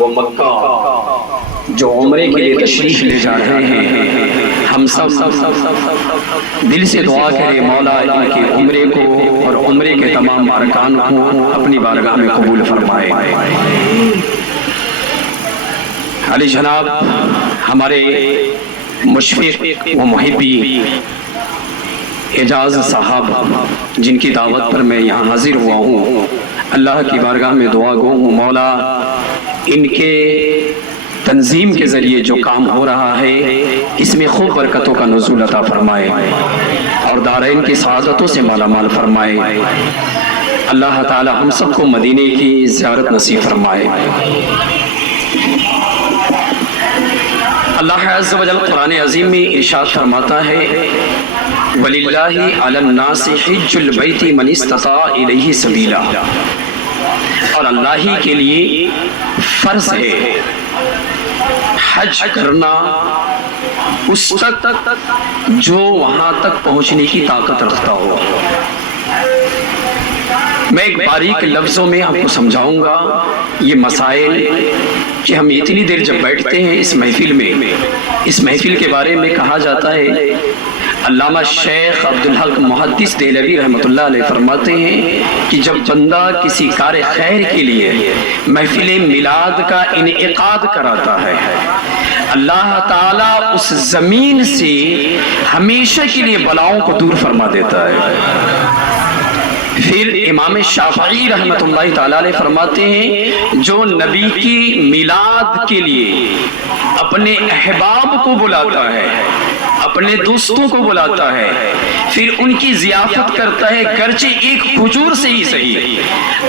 وہ مکہ جو عمرے کے لیے تشریف لے جا رہے ہیں، ہم سب دل سے دعا کریں مولا ان کے عمرے کو اور عمرے کے تمام ارکان کو اپنی بارگاہ میں قبول فرمائے۔ علی جناب ہمارے مشفق و محبی اعجاز صاحب، جن کی دعوت پر میں یہاں حاضر ہوا ہوں، اللہ کی بارگاہ میں دعا گو ہوں مولا ان کے تنظیم کے ذریعے جو کام ہو رہا ہے اس میں خوب برکتوں کا نزول عطا فرمائے اور دارین کی سعادتوں سے مالا مال فرمائے۔ اللہ تعالی ہم سب کو مدینے کی زیارت نصیب فرمائے۔ اللہ عز و جل قرآن عظیم میں ارشاد فرماتا ہے وَلِلَّهِ عَلَى النَّاسِ حِجُّ الْبَيْتِ مَنِ اسْتَطَاعَ إِلَيْهِ سَبِيلًا، اور اللہ ہی کے لیے فرض ہے حج کرنا اس تک جو وہاں تک پہنچنے کی طاقت رکھتا ہو۔ میں ایک باریک لفظوں میں آپ کو سمجھاؤں گا یہ مسائل کہ ہم اتنی دیر جب بیٹھتے ہیں اس محفل میں، اس محفل کے بارے میں کہا جاتا ہے، علامہ شیخ عبدالحق محدث دہلوی رحمۃ اللہ علیہ فرماتے ہیں کہ جب بندہ کسی کار خیر کے لیے محفل میلاد کا انعقاد کراتا ہے، اللہ تعالیٰ اس زمین سے ہمیشہ کے لیے بلاؤں کو دور فرما دیتا ہے۔ پھر امام شافعی رحمۃ اللہ تعالیٰ علیہ فرماتے ہیں جو نبی کی میلاد کے لیے اپنے احباب کو بلاتا ہے، اپنے دوستوں کو بلاتا ہے، پھر ان کی ضیافت کرتا ہے گرچہ ایک کھجور سے ہی صحیح،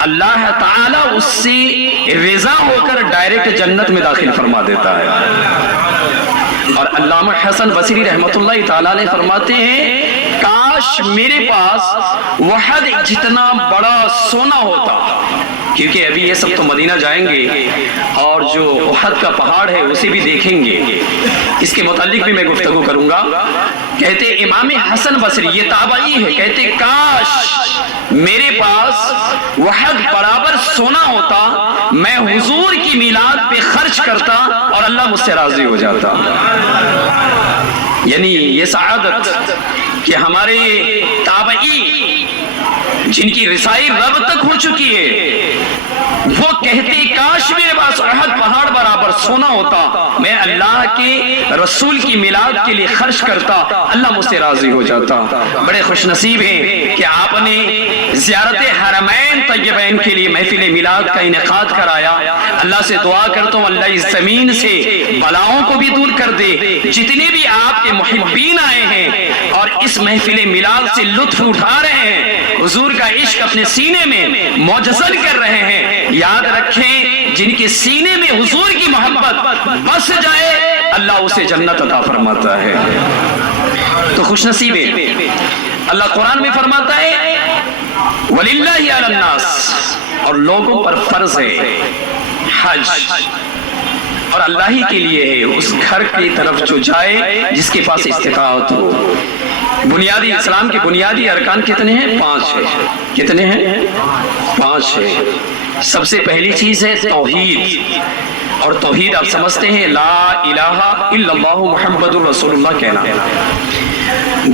اللہ تعالیٰ اس سے رضا ہو کر ڈائریکٹ جنت میں داخل فرما دیتا ہے۔ اور علامہ حسن بصری رحمۃ اللہ تعالیٰ علیہ فرماتے ہیں کاش میرے پاس وحد جتنا بڑا سونا ہوتا، کیونکہ ابھی یہ سب تو مدینہ جائیں گے اور جو احد کا پہاڑ ہے اسے بھی دیکھیں گے، اس کے متعلق بھی میں گفتگو کروں گا۔ کہتے امام حسن بصری، یہ تابعی ہے، کہتے کاش میرے پاس وحد برابر سونا ہوتا، میں حضور کی میلاد پہ خرچ کرتا اور اللہ مجھ سے راضی ہو جاتا۔ یعنی یہ سعادت کہ ہمارے تابعی جن کی رسائی رب تک ہو چکی ہے وہ کہتے کاش میرے پاس احد پہاڑ برابر سونا ہوتا، میں اللہ کے رسول کی میلاد کے لیے خرچ کرتا، اللہ مجھ سے راضی ہو جاتا۔ بڑے خوش نصیب ہیں کہ آپ نے زیارت حرمین طیبین کے لیے محفل میلاد کا انعقاد کرایا۔ اللہ سے دعا کرتا ہوں اللہ اس زمین سے بلاؤں کو بھی دور کر دے، جتنے بھی آپ کے محبین آئے ہیں اور اس محفل میلاد سے لطف اٹھا رہے ہیں، حضور کا عشق اپنے سینے میں موجزل کر رہے ہیں، یاد رکھیں جن کے سینے میں حضور کی محبت بس جائے اللہ اسے جنت عطا فرماتا ہے۔ تو خوش نصیب ہے۔ اللہ قرآن میں فرماتا ہے وَلِلَّهِ عَلَى النَّاسِ، اور لوگوں پر فرض ہے حج، اور اللہ ہی کے لیے ہے اس گھر کی طرف جو جائے جس کے پاس استطاعت ہو۔ بنیادی اسلام کے بنیادی ارکان کتنے ہیں؟ 5 ہیں۔ کتنے ہیں؟ 5 ہیں۔ سب سے پہلی چیز ہے توحید، اور توحید آپ سمجھتے ہیں لا الہ الا اللہ محمد الرسول اللہ کہنا۔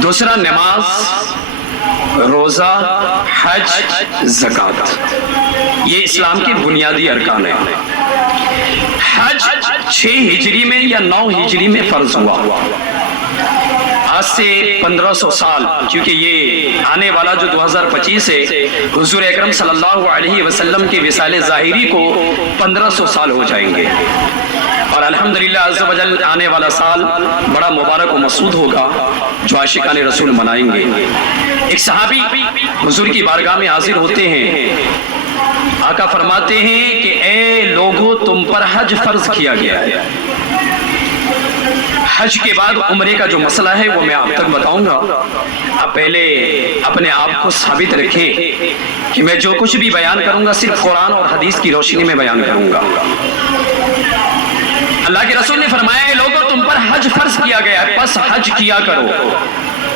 دوسرا نماز، روزہ، حج، زکوٰۃ، یہ اسلام کے بنیادی ارکان ہیں۔ حج 6 ہجری میں یا 9 ہجری میں فرض ہوا، آج سے 1500 سال، کیونکہ یہ آنے والا جو 2025 ہے حضور اکرم صلی اللہ علیہ وسلم کے وصال ظاہری کو 1500 سال ہو جائیں گے، اور الحمدللہ عز و جل آنے والا سال بڑا مبارک و مسعود ہوگا جو عاشقان رسول منائیں گے۔ ایک صحابی حضور کی بارگاہ میں حاضر ہوتے ہیں، آقا فرماتے ہیں کہ اے لوگو تم پر حج فرض کیا گیا ہے۔ حج کے بعد عمرے کا جو مسئلہ ہے وہ میں آپ تک بتاؤں گا، آپ پہلے اپنے آپ کو ثابت رکھیں کہ میں جو کچھ بھی بیان کروں گا صرف قرآن اور حدیث کی روشنی میں بیان کروں گا۔ اللہ کے رسول نے فرمایا لوگوں تم پر حج فرض کیا گیا ہے پس حج کیا کرو۔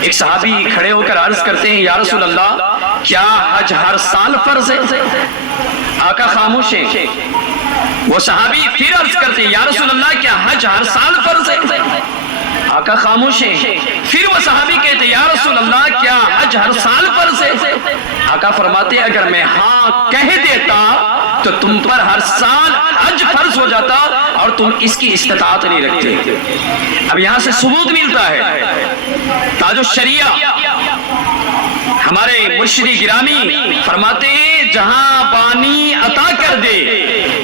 ایک صحابی کھڑے ہو کر عرض کرتے ہیں یا رسول اللہ کیا حج ہر سال فرض ہے؟ آقا خاموش ہیں، وہ صحابی پھر عرض کرتے یا رسول اللہ کیا حج ہر سال فرض ہے؟ آقا خاموش ہیں. پھر وہ صحابی کہتے یا رسول اللہ کیا حج ہر سال فرض ہے؟ آقا فرماتے اگر میں ہاں کہہ دیتا تو تم پر ہر سال حج فرض ہو جاتا اور تم اس کی استطاعت نہیں رکھتے. اب یہاں سے ثبوت ملتا ہے تاج الشریعہ ہمارے مرشدی گرامی فرماتے ہیں جہاں بانی عطا کر دے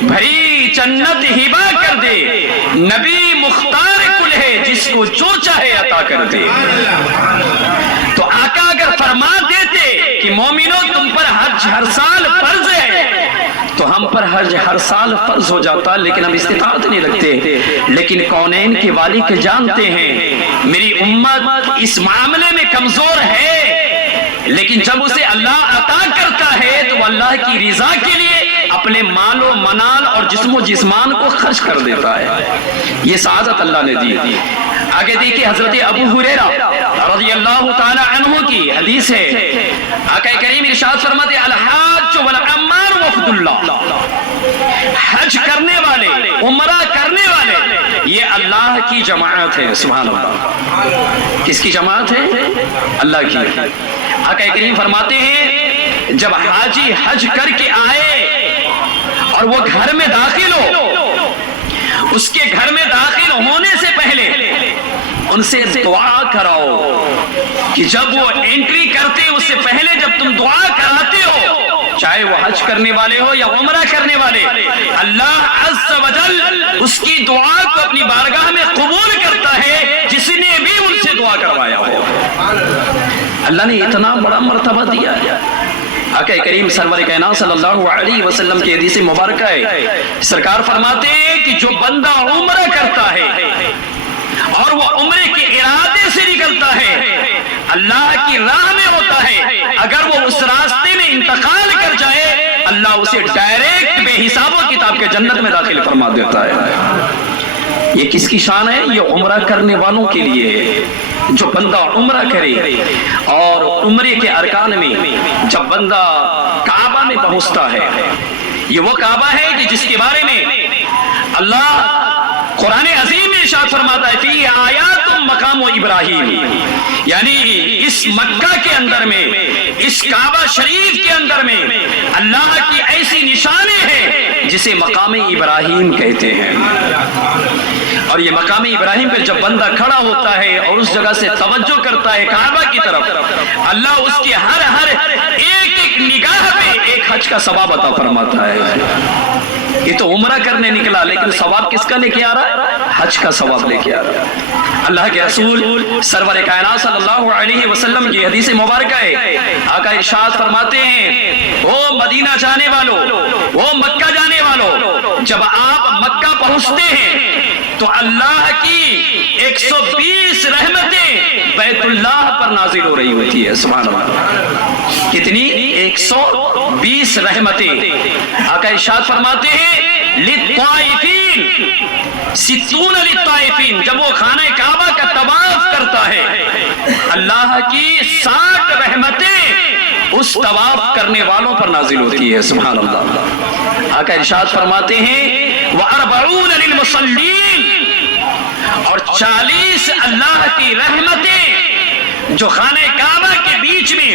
بھری جنت ہبا کر دے نبی مختار کل ہے جس کو جو چاہے عطا کر دے. تو آقا اگر فرما دیتے کہ مومنوں تم پر حج ہر سال فرض ہے تو ہم پر حج ہر سال فرض ہو جاتا لیکن ہم استطاعت نہیں رکھتے. لیکن کونین کے والی کے جانتے ہیں میری امت اس معاملے میں کمزور ہے لیکن جب اسے اللہ عطا کرتا ہے تو اللہ کی رضا کے لیے اپنے مال و منال اور جسم و جسمان کو خرچ کر دیتا ہے. یہ سعادت اللہ نے دی. آگے دیکھیں حضرت ابو ہریرہ رضی اللہ تعالی عنہ کی حدیث ہے. آقا کریم ارشاد فرماتے الحاج والعمار وفد اللہ. حج کرنے والے عمرہ کرنے والے یہ اللہ کی جماعت ہے. سبحان اللہ. کس کی جماعت ہے؟ اللہ کی. آقا کریم فرماتے ہیں جب حاجی حج کر کے آئے اور وہ گھر میں داخل ہو اس کے گھر میں داخل ہونے سے پہلے ان سے دعا کراؤ کہ جب وہ انٹری کرتے اس سے پہلے جب تم دعا کراتے ہو چاہے وہ حج کرنے والے ہو یا عمرہ کرنے والے اللہ عز و جل اس کی دعا کو اپنی بارگاہ میں قبول کرتا ہے جس نے بھی ان سے دعا کروایا ہو. اللہ نے اتنا بڑا مرتبہ دیا ہے. آقا کریم سرور کائنات صلی اللہ علیہ وسلم کی حدیث مبارکہ ہے سرکار فرماتے ہیں کہ جو بندہ عمرہ کرتا ہے اور وہ عمرے کے ارادے سے نکلتا ہے اللہ کی راہ میں ہوتا ہے اگر وہ اس راستے میں انتقال کر جائے اللہ اسے ڈائریکٹ بے حساب و کتاب کے جنت میں داخل فرما دیتا ہے. یہ کس کی شان ہے؟ یہ عمرہ کرنے والوں کے لیے ہے. جو بندہ عمرہ کرے اور عمرے کے ارکان میں جب بندہ کعبہ میں پہنچتا ہے یہ وہ کعبہ ہے کہ جس کے بارے میں اللہ قرآن عظیم میں ارشاد فرماتا ہے فی آیات مقام ابراہیم یعنی اس مکہ کے اندر میں اس کعبہ شریف کے اندر میں اللہ کی ایسی نشانیں ہیں جسے مقام ابراہیم کہتے ہیں. اور یہ مقام ابراہیم پر جب بندہ کھڑا ہوتا ہے اور اس جگہ سے توجہ کرتا ہے کعبہ کی طرف اللہ اس کی ہر ایک نگاہ پہ ایک حج کا ثواب عطا فرماتا ہے. یہ تو عمرہ کرنے نکلا لیکن ثواب کس کا لے کے آ رہا ہے؟ حج کا ثواب لے کے آ رہا ہے. اللہ کے رسول سرور کائنات صلی اللہ علیہ وسلم کی حدیث مبارکہ ہے آقا ارشاد فرماتے ہیں او مدینہ جانے والوں او مکہ جانے والوں جب آپ مکہ پہنچتے ہیں تو اللہ کی 120 رحمتیں بیت اللہ پر نازل ہو رہی ہوتی ہے. سبحان اللہ. کتنی؟ 120 رحمتیں. آقا ارشاد فرماتے ہیں للطائفین 60 للطائفین جب وہ خانہ کعبہ کا طواف کرتا ہے اللہ کی 60 رحمتیں اس طواف کرنے والوں پر نازل ہوتی ہے. سبحان اللہ. آقا ارشاد فرماتے ہیں وَأَرْبَعُونَ لِلْمُصَلِّينَ اور 40 اللہ کی رحمتیں جو خانہ کعبہ کے بیچ میں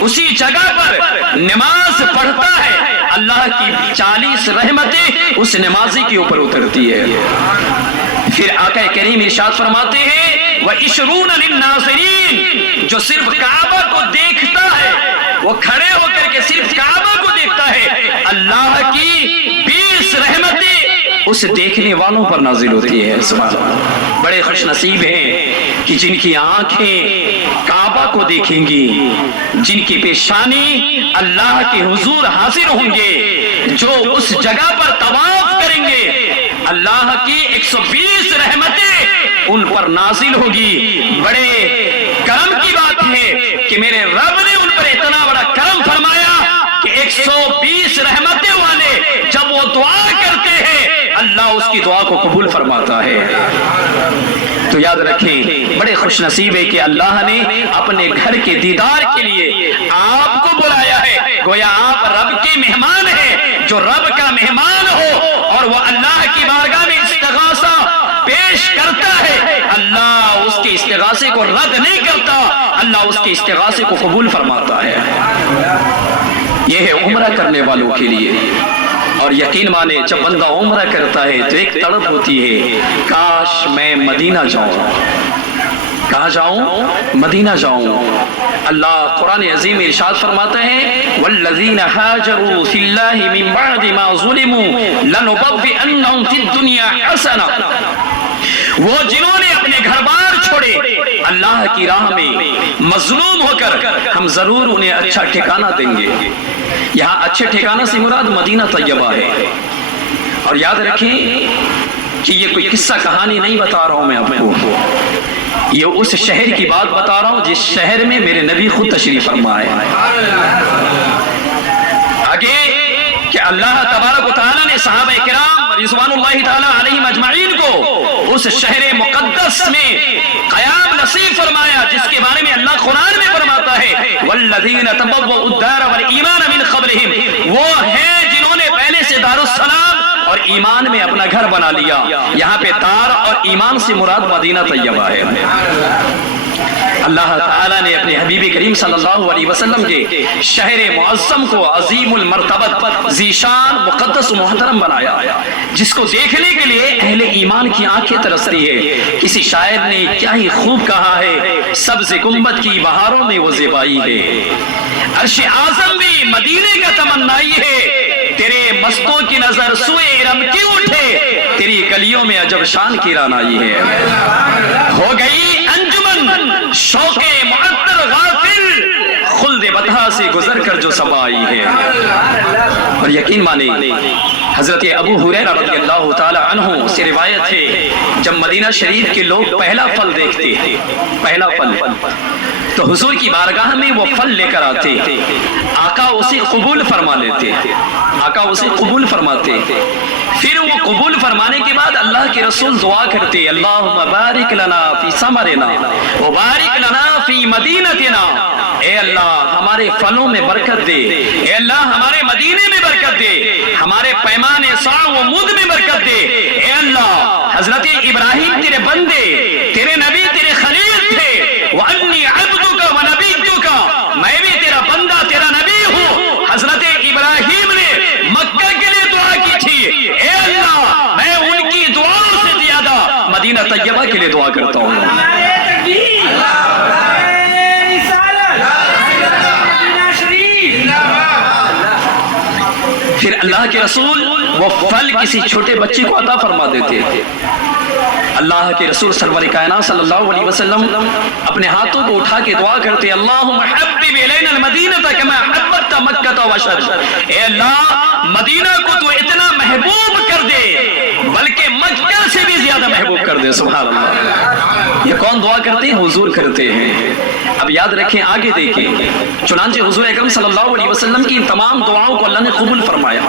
اسی جگہ پر نماز پڑھتا ہے اللہ کی 40 رحمتیں اس نمازی کے اوپر اترتی ہے. پھر آقا کریم ارشاد فرماتے ہیں وَإِشْرُونَ لِلنَّاظِرِينَ جو صرف کعبہ کو دیکھتا ہے وہ کھڑے ہو کر کے صرف کعبہ کو دیکھتا ہے اللہ کی 20 رحمتیں اس دیکھنے والوں پر نازل ہوتی ہے. سبحان اللہ. بڑے خوش نصیب ہیں کہ جن کی آنکھیں کعبہ کو دیکھیں گی جن کی پیشانی اللہ کے حضور حاضر ہوں گے جو اس جگہ پر طواف کریں گے اللہ کی 120 رحمتیں ان پر نازل ہوگی. بڑے کرم کی بات ہے کہ میرے رب نے ان پر اتنا بڑا کرم فرمایا کہ 120 رحمتیں والے جب وہ دعا کرتے ہیں اللہ اس کی دعا کو قبول فرماتا ہے. تو یاد رکھیں بڑے خوش نصیب ہے کہ اللہ نے اپنے گھر کے دیدار کے لیے آپ کو بلایا ہے. گویا آپ رب کے مہمان ہیں جو رب کا مہمان ہو اور وہ اللہ کی بارگاہ میں استغاثہ پیش کرتا ہے، اللہ اس کے استغاثے کو رد نہیں کرتا، اللہ اس کے استغاثے کو قبول فرماتا ہے۔ یہ ہے عمرہ کرنے والوں کے لیے۔ اور یقین مانے جب بندہ عمرہ کرتا ہے تو ایک تڑپ ہوتی ہے، کاش میں مدینہ جاؤں۔ کہاں جاؤں؟ مدینہ جاؤں۔ اللہ قرآن عظیم ارشاد فرماتا ہے والذین ہاجروا فی اللہ من بعد ما ظلموا لنبوئنہم فی الدنیا حسنہ، وہ جنہوں نے اپنے گھر بار چھوڑے اللہ کی راہ میں مظلوم ہو کر، ہم ضرور انہیں اچھا ٹھکانہ دیں گے۔ یہاں اچھے ٹھکانہ سے مراد مدینہ طیبہ ہے۔ اور یاد رکھیں کہ یہ کوئی قصہ کہانی نہیں بتا رہا ہوں میں آپ کو، یہ اس شہر کی بات بتا رہا ہوں جس شہر میں میرے نبی خود تشریف فرما ہے۔ آگے کہ اللہ تبارک و تعالیٰ نے صحابہ کرام رضوان اللہ تعالیٰ علیہم اجمعین کو اس شہر مقدس میں قیام نصیب فرمایا، جس کے بارے میں اللہ قرآن میں فرماتا ہے والذین تبوؤا الدار والایمان من قبلہم، وہ ہیں جنہوں نے پہلے سے دار السلام اور ایمان میں اپنا گھر بنا لیا۔ یہاں پہ دار اور ایمان سے مراد مدینہ طیبہ ہے۔ اللہ تعالیٰ نے اپنے حبیب کریم صلی اللہ علیہ وسلم کے شہر معظم کو عظیم المرتبت، ذیشان، مقدس و محترم بنایا، جس کو دیکھنے کے لیے اہل ایمان کی آنکھیں ترستی ہے۔ کسی شاعر نے کیا ہی خوب کہا ہے، سبز گنبد کی بہاروں میں وہ زیبائی ہے، عرش اعظم بھی مدینے کا تمنائی ہے، تیرے مستوں کی نظر سوئے ارم کیوں اٹھے، تیری گلیوں میں عجب شان کی رانائی ہے۔ ہو گئی انجمن شوق معطر غافل، خلد بطحا سے گزر کر جو سب آئی ہے۔ اور یقین مانے حضرت ابو ہریرہ رضی اللہ تعالی عنہ سے روایت ہے، جب مدینہ شریف کے لوگ پہلا پھل دیکھتے، پہلا پھل، تو حضور کی بارگاہ میں وہ پھل لے کر آتے، آقا اسے قبول فرما لیتے، آقا اسے قبول فرماتے۔ پھر وہ قبول فرمانے کے بعد اللہ کے رسول دعا کرتے، اللہم بارک لنا فی ثمرنا وبارک لنا فی مدینتنا، اے اللہ ہمارے پھلوں میں برکت دے، اے اللہ ہمارے مدینے میں برکت دے، ہمارے پیمانے ساع و مد میں برکت دے، اے اللہ حضرت ابراہیم تیرے بندے، تیرے نبی تیرے خلیل تھے، وَأَنِّي عَبْدُكَ وَنَبِيُّكَ، میں بھی تیرا بندہ تیرا نبی ہوں۔ حضرت ابراہیم نے مکہ کے لیے دعا کی تھی، اے اللہ میں ان کی دعاؤں سے زیادہ مدینہ طیبہ کے لیے دعا کرتا ہوں۔ پھر اللہ کے رسول وہ پھل کسی چھوٹے بچے کو عطا فرما دیتے تھے۔ اللہ کے رسول سرور کائنات صلی اللہ علیہ وسلم اپنے ہاتھوں کو اٹھا کے دعا کرتے، اللہم حبب الینا المدینہ کما حببت مکہ وشد، اے اللہ مدینہ کو تو اتنا محبوب کر دے بلکہ مکہ سے بھی زیادہ محبوب کر دے۔ سبحان اللہ، یہ کون دعا کرتے ہیں؟ حضور کرتے ہیں۔ اب یاد رکھیں، آگے دیکھیں، چنانچہ حضور اکرم صلی اللہ علیہ وسلم کی تمام دعاؤں کو اللہ نے قبول فرمایا۔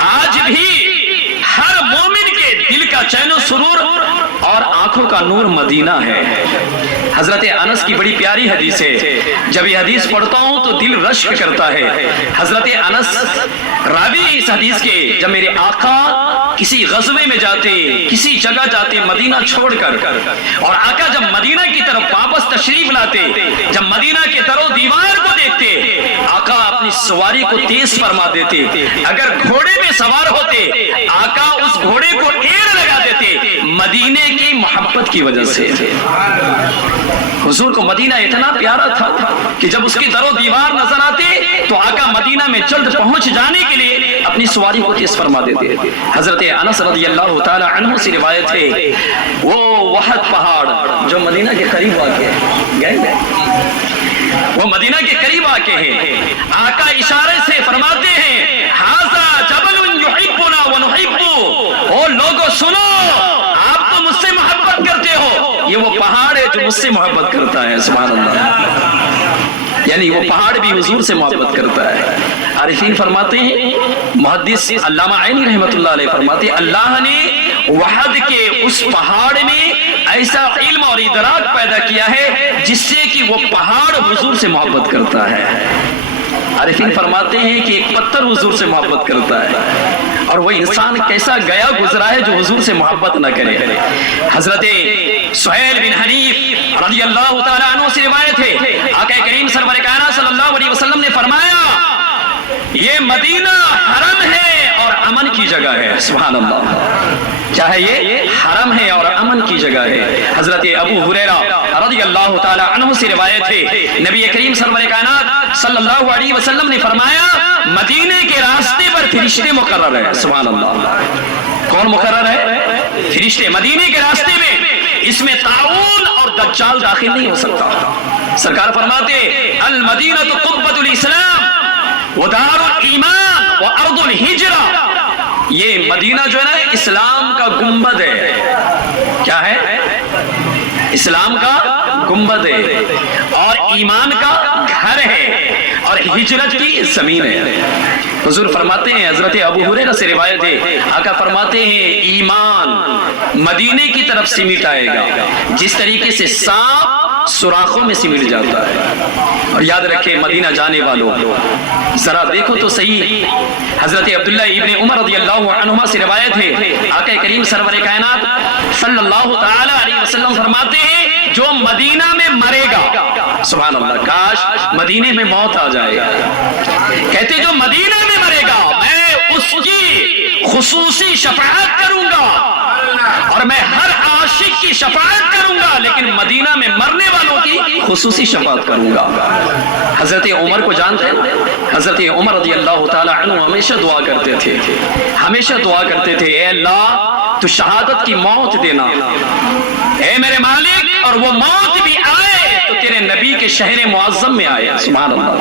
آج بھی ہر مومن کے دل کا چین و سرور اور آنکھوں کا نور مدینہ ہے۔ حضرت انس کی بڑی پیاری حدیث ہے، جب یہ حدیث پڑھتا ہوں تو دل رشک کرتا ہے۔ حضرت انس راوی اس حدیث کے، جب میرے آقا کسی غزوے میں جاتے، کسی جگہ جاتے مدینہ چھوڑ کر، اور آقا جب مدینہ کی طرف واپس تشریف لاتے، جب مدینہ کے در و دیوار کو دیکھتے، آقا اپنی سواری کو تیز فرما دیتے، اگر گھوڑے میں سوار ہوتے آقا اس گھوڑے کو ایڑ لگا دیتے، مدینے کی محبت کی وجہ سے۔ حضور کو مدینہ اتنا پیارا تھا کہ جب اس کی در و دیوار نظر آتے تو آقا مدینہ میں جلد پہنچ جانے کے لیے اپنی سواری کو تیز فرما دیتے۔ حضرت انس رضی اللہ تعالی عنہ سے روایت ہے، وہ وحد پہاڑ جو مدینہ کے قریب واقع ہے، وہ مدینہ کے قریب واقع ہے، آقا اشارے سے فرماتے ہیں، ھذا جبل یحبنا ونحبہ، او لوگو سنو، آپ تو مجھ سے محبت کرتے ہو، یہ وہ پہاڑ ہے جو مجھ سے محبت کرتا ہے۔ سبحان اللہ، یعنی وہ پہاڑ بھی حضور سے محبت کرتا ہے۔ عارفین فرماتے ہیں، محدث علامہ عینی رحمۃ اللہ علیہ فرماتے ہیں، اللہ نے وحد کے اس پہاڑ میں ایسا علم اور ادراک پیدا کیا ہے جس سے کہ وہ پہاڑ حضور سے محبت کرتا ہے۔ عارفین فرماتے ہیں کہ ایک پتھر حضور سے محبت کرتا ہے، اور وہ انسان کیسا گیا گزرا ہے جو حضور سے محبت نہ کرے۔ حضرت سہیل بن حنیف رضی اللہ تعالیٰ عنہ سے روایت ہے، آقا کریم سرور کائنات صلی اللہ علیہ وسلم نے فرمایا یہ مدینہ حرم ہے اور امن کی جگہ ہے۔ سبحان اللہ، کیا ہے یہ؟ حرم ہے اور امن کی جگہ ہے۔ حضرت ابو ہریرہ رضی اللہ تعالی عنہ سے روایت ہے، نبی کریم سرور کائنات صلی اللہ علیہ وسلم نے فرمایا مدینے کے راستے پر فرشتے مقرر ہیں۔ سبحان اللہ، کون مقرر ہے؟ فرشتے مدینے کے راستے میں، اس میں طاعون اور دجال داخل نہیں ہو سکتا۔ سرکار فرماتے المدینہ قبۃ الاسلام ودار الایمان وارض الہجرہ، یہ مدینہ جو ہے نا اسلام کا گنبد ہے۔ کیا ہے؟ اسلام کا گنبد ہے اور ایمان کا گھر ہے اور ہجرت کی زمین ہے۔ حضور فرماتے ہیں، حضرت ابو ہریرہ سے روایت ہے، آقا فرماتے ہیں ایمان مدینے کی طرف سمٹ آئے گا جس طریقے سے سانپ سوراخوں میں سمٹ جاتا ہے۔ اور یاد رکھیں مدینہ جانے والوں ذرا دیکھو تو صحیح، حضرت عبداللہ ابن عمر رضی اللہ عنہما سے روایت ہے، آقا کریم سرور کائنات صلی اللہ تعالی علیہ وسلم فرماتے ہیں جو مدینہ میں مرے گا، سبحان اللہ، کاش مدینے میں موت آ جائے گا، کہتے جو مدینہ میں مرے گا میں اس کی خصوصی شفاعت کروں گا اور میں ہر عاشق کی شفاعت کروں گا، لیکن مدینہ میں مرنے والوں کی خصوصی شفاعت کروں گا۔ حضرت عمر کو جانتے ہیں؟ حضرت عمر رضی اللہ تعالی عنہ ہمیشہ دعا کرتے تھے، ہمیشہ دعا کرتے تھے اے اللہ تو شہادت کی موت دینا، اے میرے مالک، اور وہ موت بھی آئے تو تیرے نبی کے شہر معظم میں آئے۔ سبحان اللہ،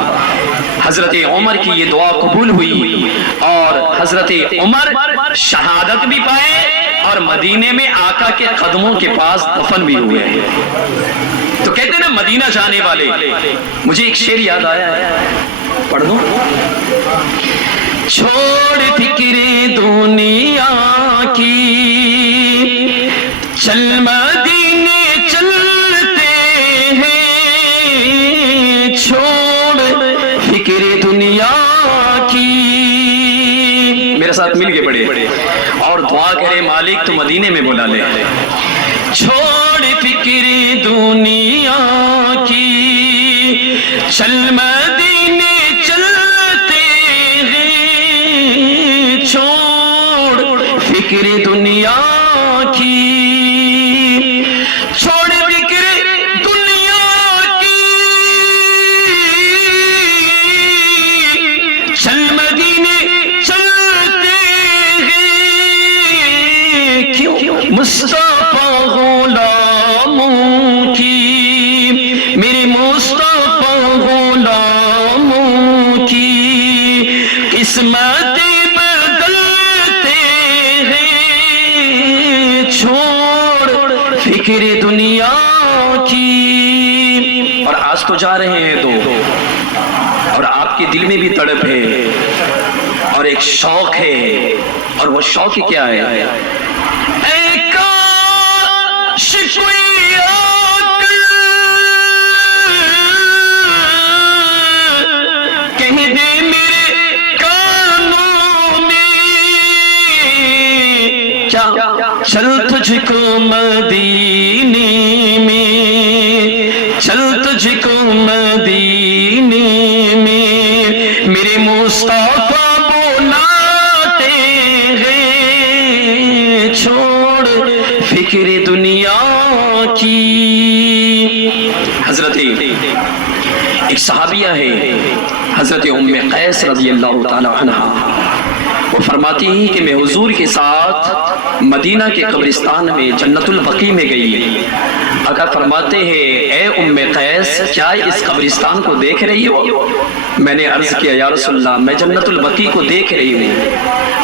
حضرت عمر کی یہ دعا قبول ہوئی اور حضرت عمر شہادت بھی پائے اور مدینے میں آقا کے قدموں کے پاس دفن بھی ہوئے ہیں۔ تو کہتے ہیں نا مدینہ جانے والے، مجھے ایک شعر یاد آیا ہے، پڑھ دوں؟ چھوڑ فکر دنیا کی چل مدینے چلتے ہیں، چھوڑ فکر دنیا کی، میرے ساتھ مل کے پڑھے اور دعا کرے مالک تو مدینے میں بلا لے۔ چھوڑ فکر دنیا کی چل مدینے چلتے ہیں، چھوڑ فکر دنیا کی، چھوڑ فکر دنیا کی چل مدینے چلتے ہیں، کیوں؟ مصطفیٰ غلاموں کی، میرے مصطفیٰ غلاموں کی قسمتیں بدلتے ہیں، چھوڑ فکر دنیا کی۔ اور آج تو جا رہے ہیں تو، اور آپ کے دل میں بھی تڑپ ہے اور ایک شوق ہے، اور وہ شوق کیا ہے؟ اے کاش کوئی آ کر کہہ دے میرے کانوں میں، کیا چل تجھ کو مدینے میں، چل تجھ کو مدینے میں میرے مصطفیٰ بلاتے ہیں، چھوڑ فکر دنیا کی۔ حضرت ایک صحابیہ ہے حضرت ام قیس رضی اللہ تعالی عنہ، وہ فرماتی ہیں کہ میں حضور کے ساتھ مدینہ کے قبرستان میں جنت البقیع میں گئی۔ آقا فرماتے ہیں اے ام قیس کیا اس قبرستان کو دیکھ رہی ہو؟ میں نے عرض کیا یا رسول اللہ میں جنت البقیع کو دیکھ رہی ہوں۔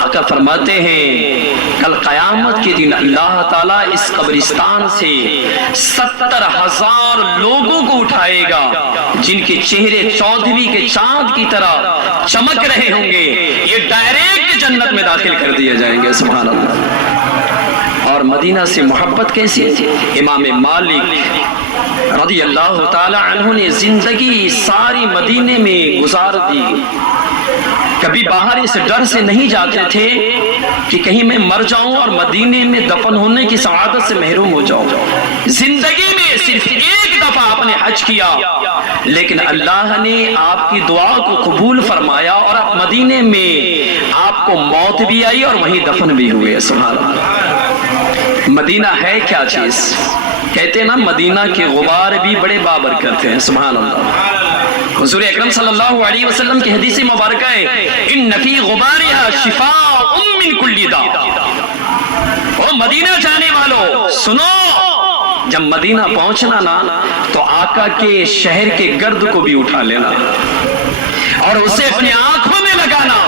آقا فرماتے ہیں کل قیامت کے دن اللہ تعالیٰ اس قبرستان سے 70,000 لوگوں کو اٹھائے گا جن کے چہرے 14ویں کے چاند کی طرح چمک رہے ہوں گے، یہ ڈائریکٹ جنت میں داخل کر دیے جائیں گے۔ سبحان اللہ۔ اور مدینہ سے محبت کیسی تھی؟ امام مالک رضی اللہ تعالی عنہ نے زندگی ساری مدینے میں گزار دی، کبھی باہر اس ڈر سے نہیں جاتے تھے کہ کہیں میں مر جاؤں اور مدینے میں دفن ہونے کی سعادت سے محروم ہو جاؤں۔ زندگی میں صرف ایک دفعہ آپ نے حج کیا، لیکن اللہ نے آپ کی دعا کو قبول فرمایا اور آپ مدینے میں آپ کو موت بھی آئی اور وہیں دفن بھی ہوئے۔ سبحان اللہ۔ مدینہ ہے کیا چیز؟ کہتے ہیں نا مدینہ کے غبار بھی بڑے بابرکت ہیں۔ سبحان اللہ۔ حضور اکرم صلی اللہ علیہ وسلم کی حدیث مبارکہ ہے ان فی غبارها شفاء من کل داء۔ او مدینہ جانے والو سنو، جب مدینہ پہنچنا نا تو آقا کے شہر کے گرد کو بھی اٹھا لینا اور اسے اپنی آنکھوں میں لگانا،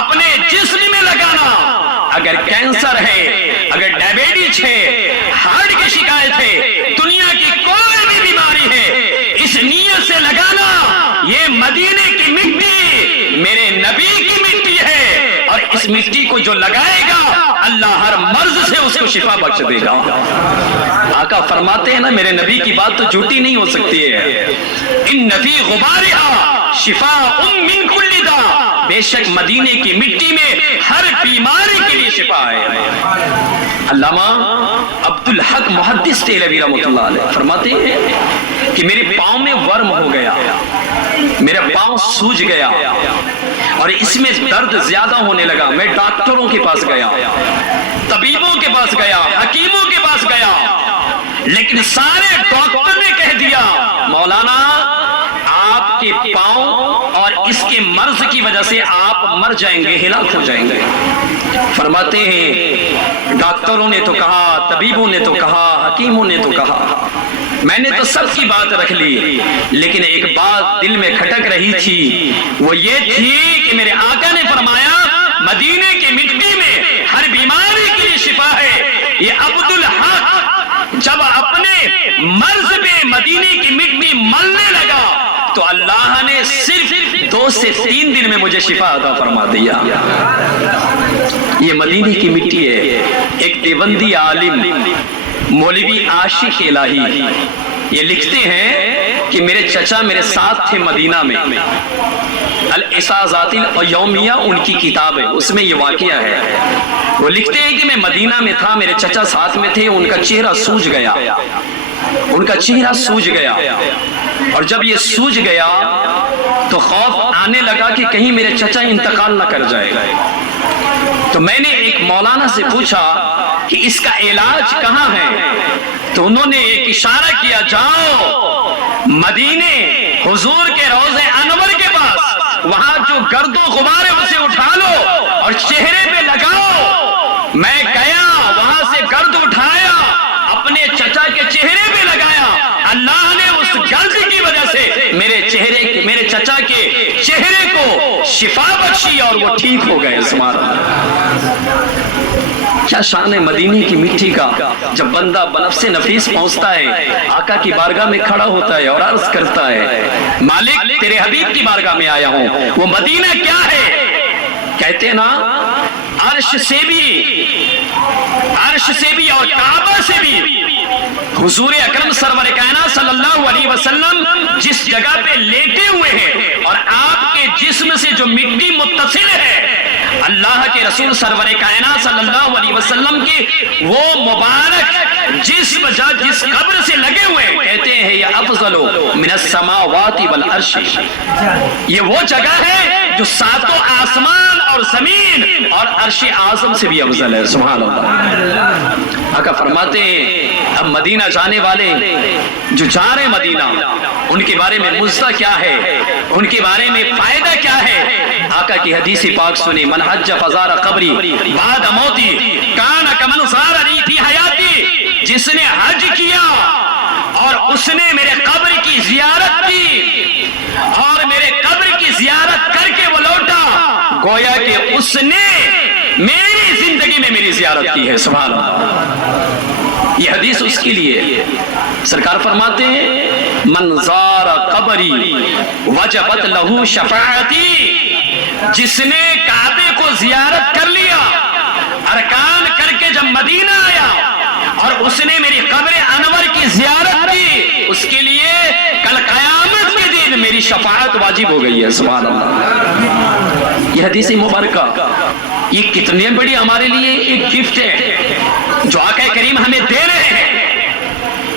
اپنے جسم میں لگانا۔ اگر کینسر ہے، اگر ڈائبٹیز ہے، ہارٹ کی شکایت ہے، دنیا کی کوئی بھی بیماری ہے، اس نیت سے لگانا یہ مدینے کی مٹی میرے نبی کی مٹی ہے، اور اس مٹی کو جو لگائے گا اللہ ہر مرض سے اس کو شفا بخش دے گا۔ آقا فرماتے ہیں نا میرے نبی کی بات تو جھوٹی نہیں ہو سکتی ہے۔ ان فی غبارها شفاء من کل داء، بے شک مدینے کی مٹی میں ہر بیماری کے لیے شفا ہے۔ علامہ عبد الحق محدث دہلوی رحمۃ اللہ علیہ فرماتے ہیں کہ میرے پاؤں میں ورم ہو گیا، میرا پاؤں سوج گیا اور اس میں درد زیادہ ہونے لگا۔ میں ڈاکٹروں کے پاس گیا، طبیبوں کے پاس گیا، حکیموں کے پاس گیا، لیکن سارے ڈاکٹر نے کہہ دیا مولانا آپ کے پاؤں اور اس کے مرض کی وجہ سے آپ مر جائیں گے، ہلاک ہو جائیں گے۔ فرماتے ہیں ڈاکٹروں نے تو کہا، طبیبوں نے تو کہا، حکیموں نے تو کہا، میں نے تو سب کی بات رکھ لی، لیکن ایک بات دل میں کھٹک رہی تھی، وہ یہ تھی کہ میرے آقا نے فرمایا مدینے کی مٹی میں ہر بیماری کے لیے شفا ہے۔ یہ عبد الحق جب اپنے مرض پہ مدینے کی مٹی ملنے لگا تو اللہ نے صرف 2 سے 3 دن میں مجھے شفا عطا فرما دیا۔ یہ مدینے کی مٹی ہے۔ ایک دیوبندی عالم مولوی عاشق الہی یہ لکھتے ہیں کہ میرے چچا میرے ساتھ تھے مدینہ میں، الاعزازات الیومیہ ان کی کتاب ہے، اس میں یہ واقعہ ہے۔ وہ لکھتے ہیں کہ میں مدینہ میں تھا، میرے چچا ساتھ میں تھے، ان کا چہرہ سوج گیا، ان کا چہرہ سوج گیا، اور جب یہ سوج گیا تو خوف آنے لگا کہ کہیں میرے چچا انتقال نہ کر جائے۔ تو میں نے ایک مولانا سے پوچھا کہ اس کا علاج کہاں ہے؟ تو انہوں نے ایک اشارہ کیا، جاؤ مدینے حضور کے روضہ انور کے پاس، وہاں جو گرد و غبار ہے اسے اٹھا لو اور چہرے پہ لگاؤ۔ میں گیا، وہاں سے گرد اٹھایا، اپنے چچا کے چہرے پہ لگایا، اللہ نے اس گرد کی وجہ سے میرے چچا کے چہرے کو شفا بخشی اور وہ ٹھیک ہو گئے۔ سبحان اللہ۔ کیا شان ہے مدینے کی مٹی کا۔ جب بندہ بنفس نفیس پہنچتا ہے، آقا کی بارگاہ میں کھڑا ہوتا ہے اور عرض کرتا ہے مالک تیرے حبیب کی بارگاہ میں آیا ہوں۔ وہ مدینہ کیا ہے؟ کہتے ہیں نا عرش سے بھی اور کعبہ سے بھی حضور اکرم سرور کائنات صلی اللہ علیہ وسلم جس جگہ پہ لیٹے ہوئے ہیں اور آپ کے جسم سے جو مٹی متصل ہے، اللہ کے رسول سرور کائنات صلی اللہ علیہ وسلم کی وہ مبارک جسم جس قبر سے لگے ہوئے ہیں، کہتے ہیں یہ افضل من السماوات والعرش، یہ وہ جگہ ہے جو 7 آسمان اور زمین اور عرش اعظم سے بھی افضل ہے۔ سبحان اللہ۔ آقا فرماتے ہیں اب مدینہ جانے والے جو جا رہے مدینہ، ان کے بارے میں مزہ کیا ہے، ان کے بارے میں فائدہ کیا ہے؟ آقا کی حدیث پاک سنی، من حج فزار قبری بعد موتی کان کمن زارنی فی حیاتی، جس نے حج کیا اور اس نے میرے قبر کی زیارت کی اور میرے قبر کی زیارت کر کے وہ لوٹا، گویا کہ اس نے میری زندگی میں میری زیارت کی ہے۔ سبحان اللہ۔ یہ حدیث اس کے لیے سرکار فرماتے ہیں من زار قبری وجبت لہو شفاعتی، جس نے کعبے کو زیارت کر لیا، ارکان کر کر کے جب مدینہ آیا اور اس نے میری قبر انور کی زیارت کی، اس کے لیے کل قیامت کے دن میری شفاعت واجب ہو گئی ہے۔ سبحان اللہ۔ یہ حدیث مبارکہ یہ کتنے بڑی ہمارے لیے ایک گفٹ ہے جو آقا کریم ہمیں دے رہے ہیں۔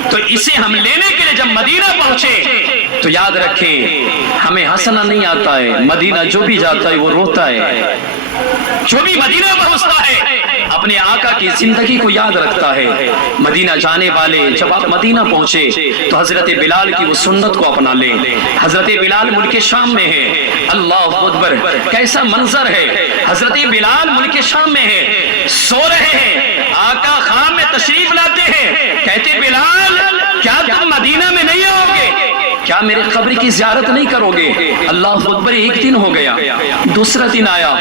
تو اسے ہم لینے کے لیے جب مدینہ پہنچے تو یاد رکھیں ہمیں ہنسنا نہیں آتا ہے، مدینہ جو بھی جاتا ہے وہ روتا ہے، جو بھی مدینہ پہنچتا ہے اپنے آقا کی زندگی کو یاد رکھتا ہے۔ مدینہ جانے والے جب آپ مدینہ پہنچے تو حضرت بلال کی وہ سنت کو اپنا لیں۔ حضرت بلال ملک شام میں ہے، اللہ اکبر کیسا منظر ہے۔ حضرت بلال ملک شام میں ہے، سو رہے ہیں، آقا خام میں تشریف لاتے ہیں، کہتے بلال کیا تم مدینہ میں نہیں آؤ گے؟ کیا میرے قبر کی زیارت نہیں کرو گے؟ اللہ اکبر۔ ایک دن ہو گیا، دوسرا دن آیا،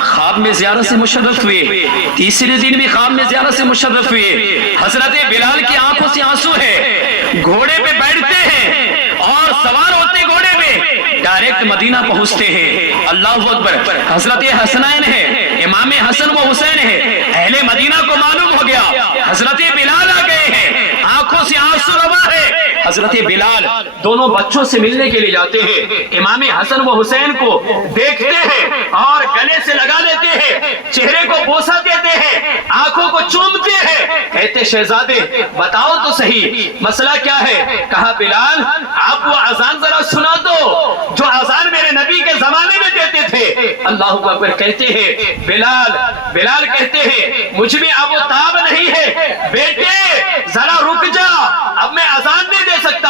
خواب میں زیارت سے مشرف ہوئے، تیسرے دن بھی خواب میں زیارت سے مشرف ہوئے۔ حضرت بلال کی آنکھوں سے آنسو ہے، گھوڑے پہ بیٹھتے ہیں اور سوار ہوتے گھوڑے پہ ڈائریکٹ مدینہ پہنچتے ہیں۔ اللہ اکبر۔ حضرت حسنین ہے، امام حسن و حسین ہے، اہل مدینہ کو معلوم ہو گیا حضرت بلال آ گئے ہیں، آنکھوں سے آنسو روا ہے۔ حضرت بلال دونوں بچوں سے ملنے کے لیے جاتے ہیں، امام حسن و حسین کو دیکھتے ہیں اور گلے سے لگا لیتے ہیں، چہرے کو بوسہ دیتے ہیں، آنکھوں کو چومتے ہیں، کہتے شہزادے بتاؤ تو صحیح مسئلہ کیا ہے؟ کہا بلال آپ وہ اذان ذرا سنا دو جو اذان میرے نبی کے زمانے میں دیتے تھے۔ اللہ اکبر۔ کہتے ہیں بلال کہتے ہیں مجھ میں اب وہ تاب نہیں ہے، بیٹے ذرا رک جا، اب میں اذان نہیں دے سکتا۔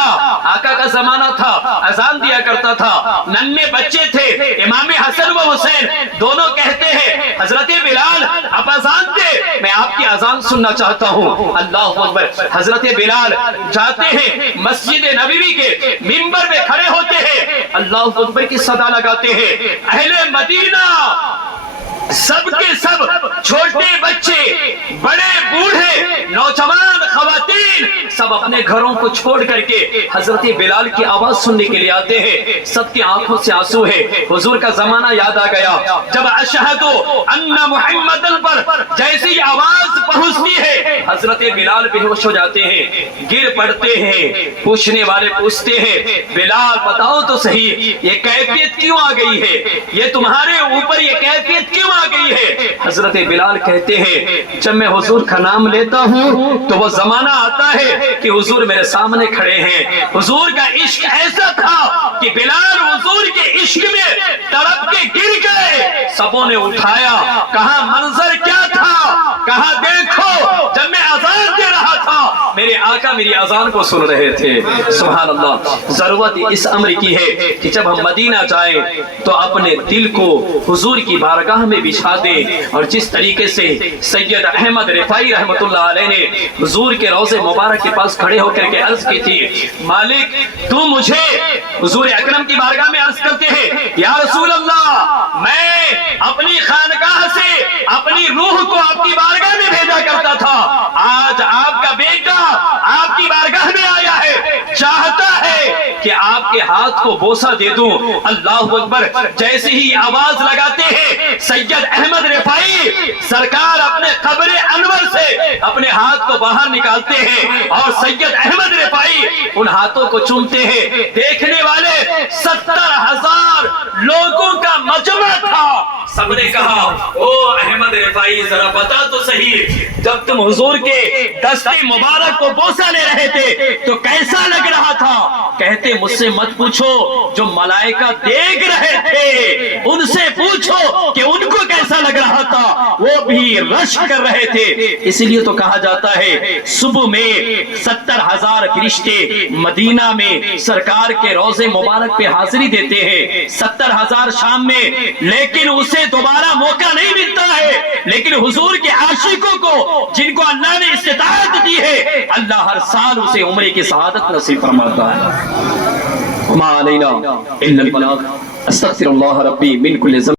آقا کا زمانہ تھا، اذان دیا کرتا تھا، ننھے بچے تھے، امام حسن و حسین دونوں کہتے ہیں حضرت بلال اب اذان دے، میں آپ کی اذان سننا چاہتا ہوں۔ اللہ اکبر۔ حضرت بلال جاتے ہیں مسجد نبوی کے منبر پہ کھڑے ہوتے ہیں، اللہ اکبر کی صدا لگاتے ہیں، اہل مدینہ سب کے سب، چھوٹے بچے، بڑے بوڑھے، نوجوان، خواتین، سب اپنے گھروں کو چھوڑ کر کے حضرت بلال کی آواز سننے کے لیے آتے ہیں۔ سب کی آنکھوں سے آنسو ہے، حضور کا زمانہ یاد آ گیا جب اشہدو ان محمدن پر جیسی آواز پہنچتی ہے حضرت بلال بے ہوش ہو جاتے ہیں، گر پڑتے ہیں۔ پوچھنے والے پوچھتے ہیں بلال بتاؤ تو صحیح یہ کیفیت کیوں آ گئی ہے، یہ تمہارے اوپر یہ کیفیت کیوں آ گئی ہے؟ حضرت بلال کہتے ہیں جب میں حضور کا نام لیتا ہوں تو وہ زمانہ آتا ہے کہ حضور میرے سامنے کھڑے ہیں۔ حضور کا عشق ایسا تھا کہ بلال حضور کے عشق میں تڑپ کے گر گئے، سبوں نے اٹھایا، کہا منظر کیا تھا؟ کہا دیکھو جب میں اذان دے رہا تھا میرے آقا میری اذان کو سن رہے تھے۔ سبحان اللہ۔ ضرورت اس امر کی ہے کہ جب ہم مدینہ جائیں تو اپنے دل کو حضور کی بارگاہ میں بچھا دیں، اور جس طریقے سے سید احمد رفاعی رحمت اللہ علیہ نے حضور کے روضے مبارک کے پاس کھڑے ہو کر کے عرض کی تھی مالک تو مجھے، حضور اکرم کی بارگاہ میں عرض کرتے ہیں یا رسول اللہ میں اپنی خانقاہ سے اپنی روح کو آپ کی بارگاہ میں بھیجا کرتا تھا، آج آپ کا بیٹا آپ کی بارگاہ میں آیا ہے، چاہتا ہے کہ آپ کے ہاتھ کو بوسہ دے دوں۔ اللہ اکبر۔ جیسے ہی آواز لگاتے ہیں سید احمد رفاعی سرکار اپنے قبر انور سے اپنے ہاتھ کو باہر نکالتے ہیں اور سید احمد رفاعی ان ہاتھوں کو چومتے ہیں۔ دیکھنے والے 70,000 لوگوں کا مجمع تھا، سب نے کہا او احمد رفاعی ذرا بتا تو صحیح جب تم حضور کے دستے مبارک کو بوسہ لے رہے تھے تو کیسا لگ رہا تھا؟ کہتے مجھ سے مت پوچھو، جو ملائکہ دیکھ رہے تھے ان سے پوچھو کہ ان کو کیسا لگ رہا تھا، وہ بھی رش کر رہے تھے۔ اس لیے تو کہا جاتا ہے صبح میں 70,000 فرشتے مدینہ میں سرکار کے روضے مبارک پہ حاضری دیتے ہیں، 70,000 شام میں، لیکن اسے دوبارہ موقع نہیں ملتا ہے۔ لیکن حضور کے عاشقوں کو جن کو اللہ نے استطاعت دی ہے اللہ ہر سال اسے عمرے کی سعادت نصیب فرماتا ہے۔ وما علینا الا البلاغ۔ استغفر اللہ ربی من کل ذنب۔